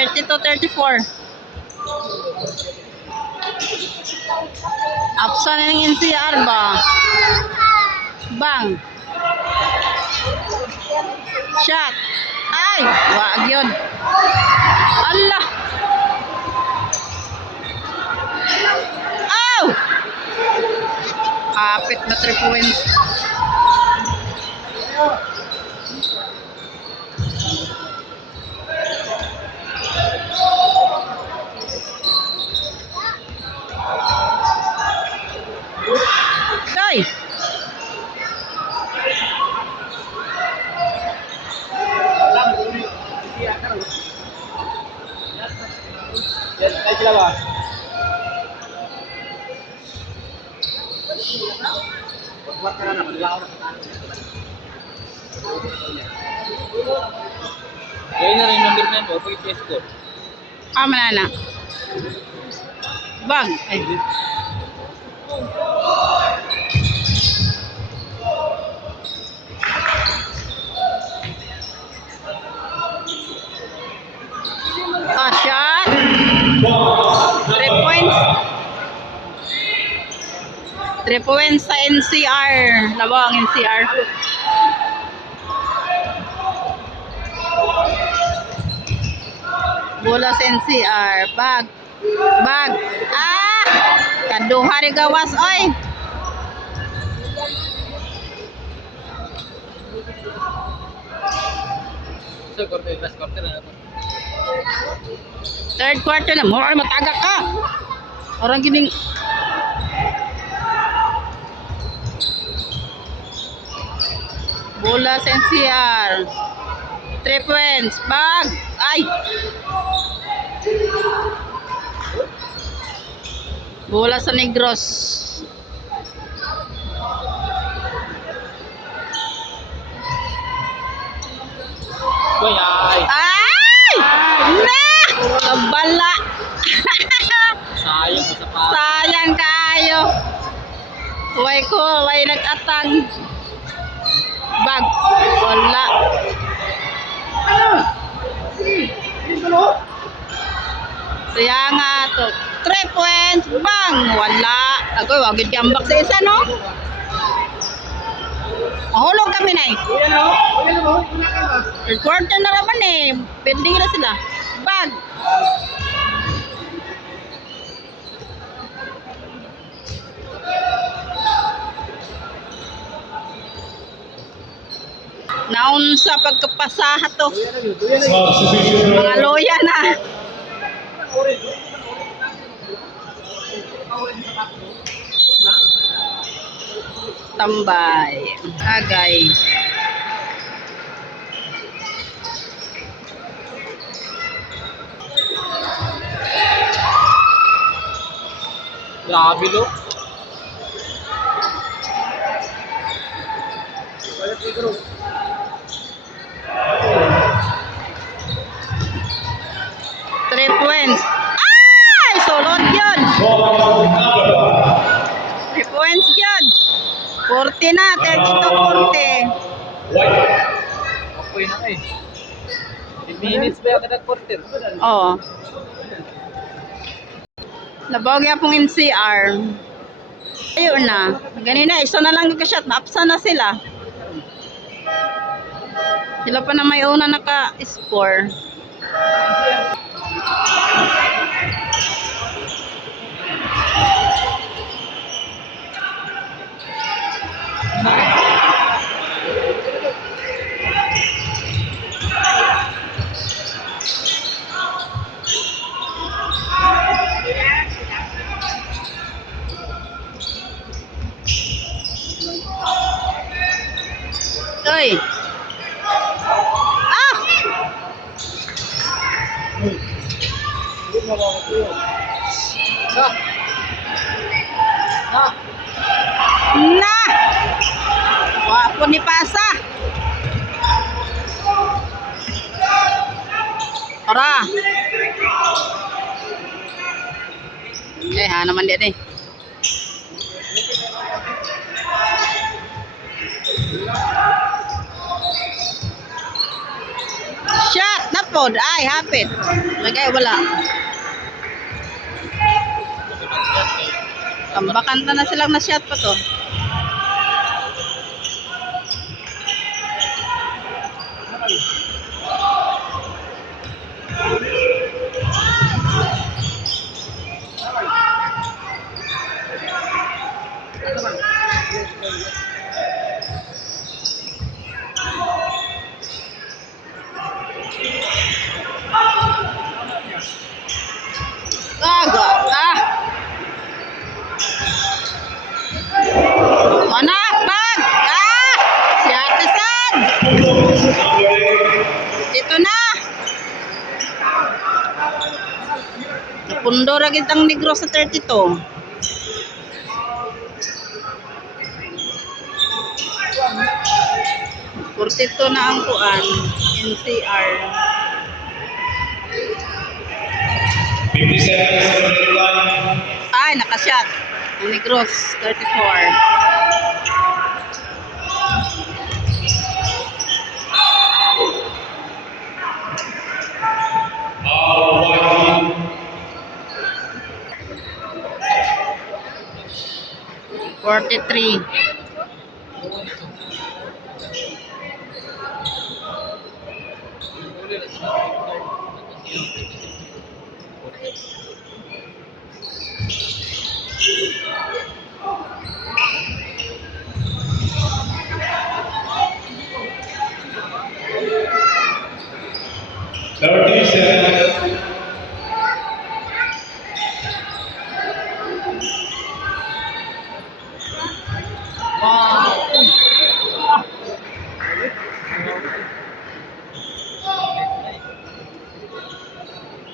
32-34. Absa na ng NCR ba? Bang. Shot. Ay, wag yun. Allah. Ow! Kapit na 3 points. Ay! Kaya na rin number na yun, pag-i-test ko. Manana. Bang. Ay. Shot. 3 points. 3 points sa NCR. Labang NCR. Bola sa NCR. Bag. Bag. Ah! Kaduha rin gawas. Oy! So, quarter, last quarter na natin. Third quarter na. Mura matagak ka. Orang gining... Bola sa NCR. 3 points. Bag. Ay! Bola sa Negros. Boy, ay! Ay! Na! Kabala! Sayang sa pa. Sayang kayo. Way ko, way nag-atang. Bag. Wala. Kaya nga to. 3 points. Bang! Wala. Agoy, wagid gambak sa isa, no? Mahulog kami na eh. Third quarter na naman eh. Pending na sila. Bag. Naun sa pagkapasaha to. Mga loya na. Tambay. Agay. Grabe lo. Three points. Ay! Solod yun. 3 points yun. 40 na. 32-40. Apoy na eh. 10 minutes ba yung kada quarter? Oo. Nabawag pong NCR. Ayun na. Ganina, isa na lang yung shot. Napsa na sila. Sila pa na may una naka-score. Oy. Ah! Na! Wapo ni Pasa. Ora. Ha naman din eh. Shot! pod. Ay, hapit. Lagay, wala. Tambakanta na silang na-shot pa to. Gago. Ah. Mana? Bag. Ah. Si Ate Sad. Dito na. Napundo ra gid ang negro sa 32. Kurtito na ang kuan. NCR. 57 Ay, nakashot. Ang negros, 34. White 43. $37.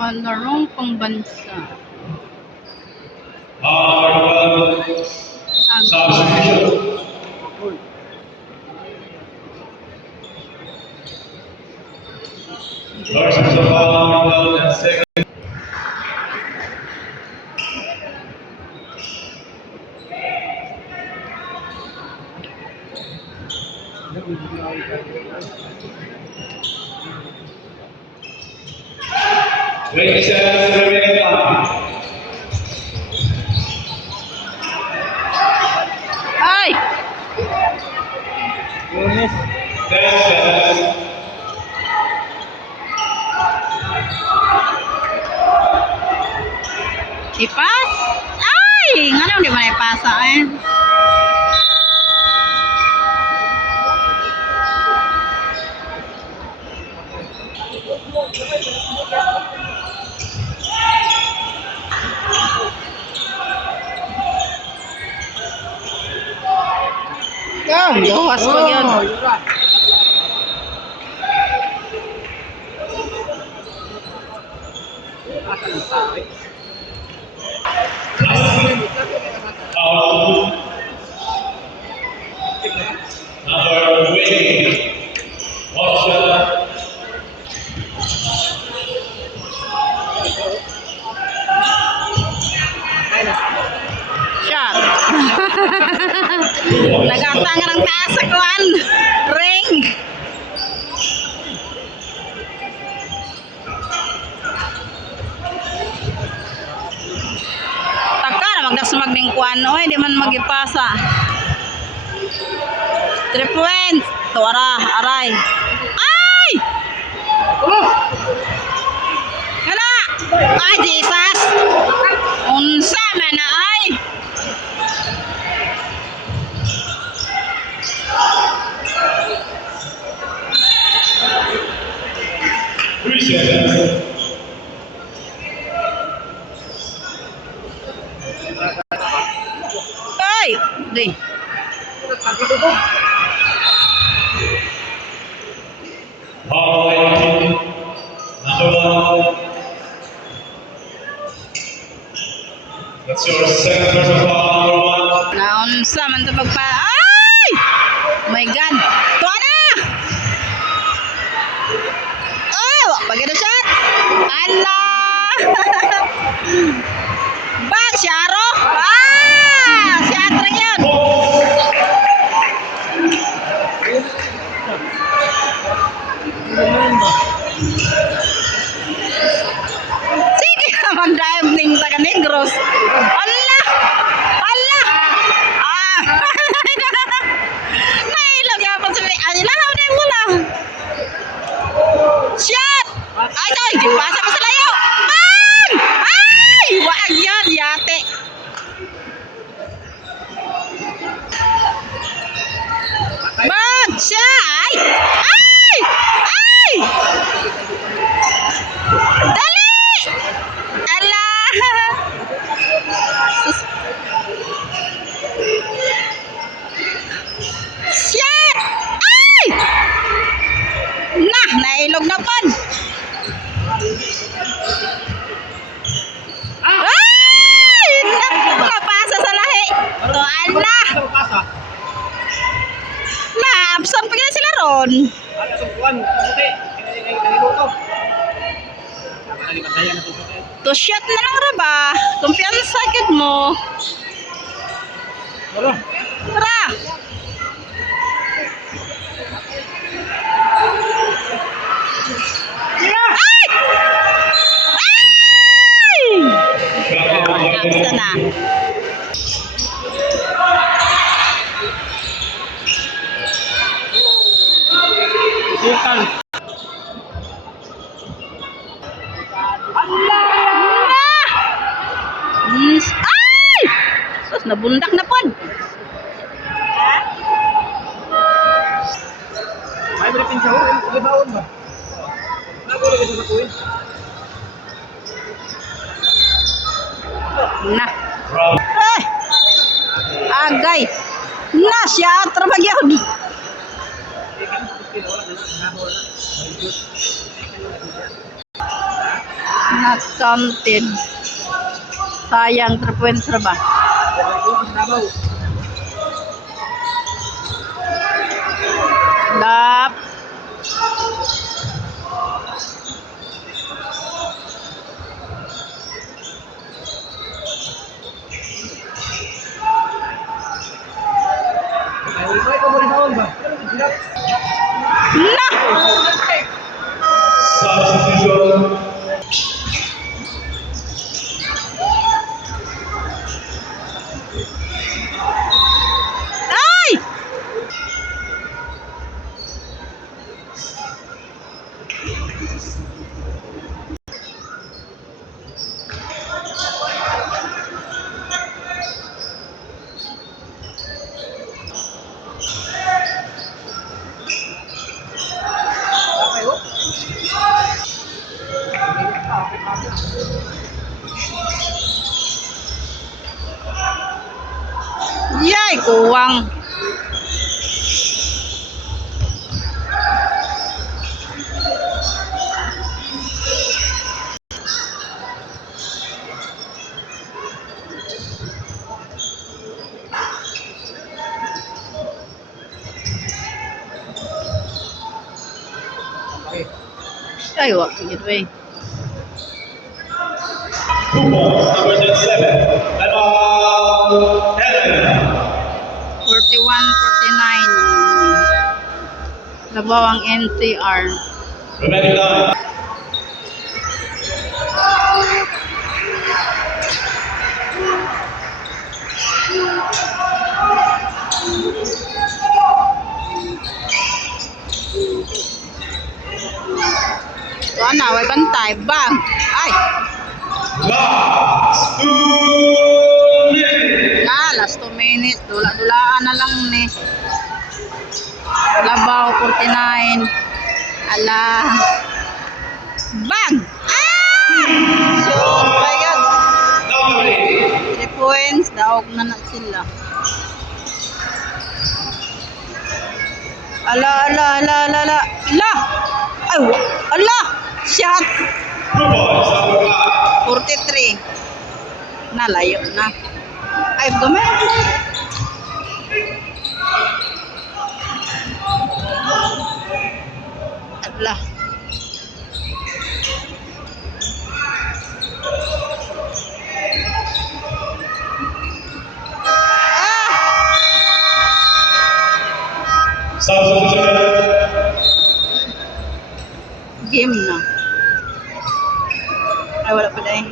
Palarong pangbansa. Substitution. Versus the ball and second. Remaining time. Ay! 10 seconds. Ipas? Ay! Nga di ba ipasa eh? Gawas ko yun. Out. Number 20. Watson. Shot. Nagatang ng taas sa kuwan. Ring. Taka na magdasmag ng kuwan. Oy, di man magipasa. 3 points. Tuwara, aray. Ay! Hala! Ay, Jesus! Unsa man na ay! Three seconds. Ay! Di. Number 1. That's your second personal foul, number 1. Naunsa man ito pagpa... Ay! My God! Tuwa na! Ay! Pagka na shot! Ala! Bag! Si Aro! Ah! Si Atrang yun! Sus. Allah! Allah! Ah! Nailog nga pa sa ay lahaw na yung wala. Shit! Ay, ay, di pasa pa sa layo. Bang! Ay! Wag yan, yate. Bang! Siya! Ay! Ay! Ay! Dali! Ala! Shit! Ay! Nah, nailog na pan. Ay! Napasa sa lahi. To, ala! Na-absorb pa gina sila ron. To shot na lang ra ba? Kumpiyansa gid mo. Tara. Ay! Ay! Absa na. Bukan. Ay! Sus, nabundak na pod. May briefing siya, ibaon ba? Nagulo ka sa tuwin. Na. Eh! Agay. Na siya, trabagyod. Not counted. Sayang 3 points ra ba? Lap. Na. Substitution. Ay! Yay, kuwang. Ay, wak, gitu eh. Football, number 37. And Helen. 41-49. Labaw ang NCR. Remaining time. So, ano, way bantay. Bang! Ay! Last 2 minutes. Last 2 minutes. Dula-dulaan na lang ni. Labaw, 49. Ala. Bang! Ah! Shoot! My God! Number 8. 3 points. Daog na sila. Ala, ala, ala, ala, ala. Ala! Ay! Ala! Shot! Football, number 5. 43. Nalayo na. Ay, gamay. Ala. Substitution. Game na. Ay, wala pa dahil.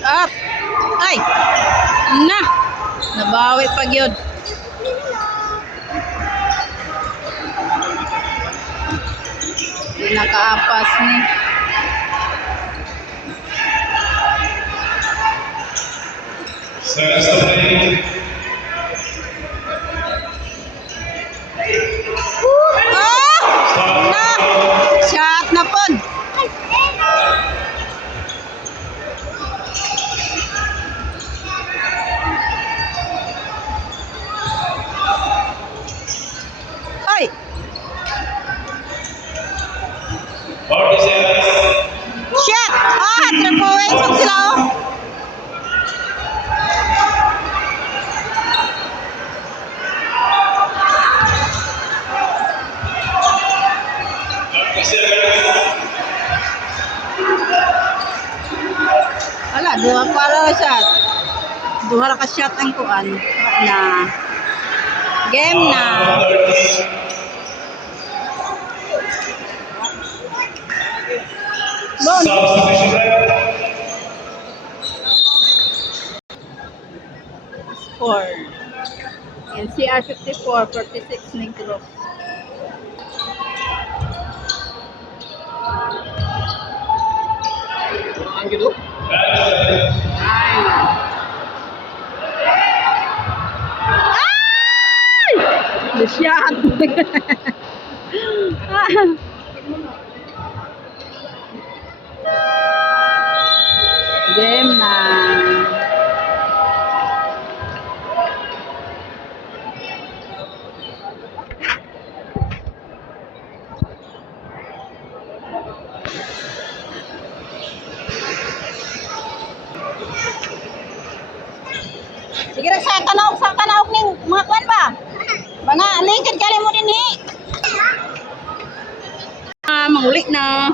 Up. Ay. Na. Nabawi pag yun. Nakaapas ni. Seconds to play. Ah! Na. Shot na pod. Ay. 40 seconds. Shot. Ah, 3 points pag sila oh. Ala, duha para shot. Duha ra ka shot ang kuan na. Game na. Bon. Substitution time. Score. NCR 54, 46 Negros. Ang gitu. The shot. Game na. Sige ra sa kanawog ning mga kwan ba? Mga lingkad kali mo din ni. Ah, mangulik na.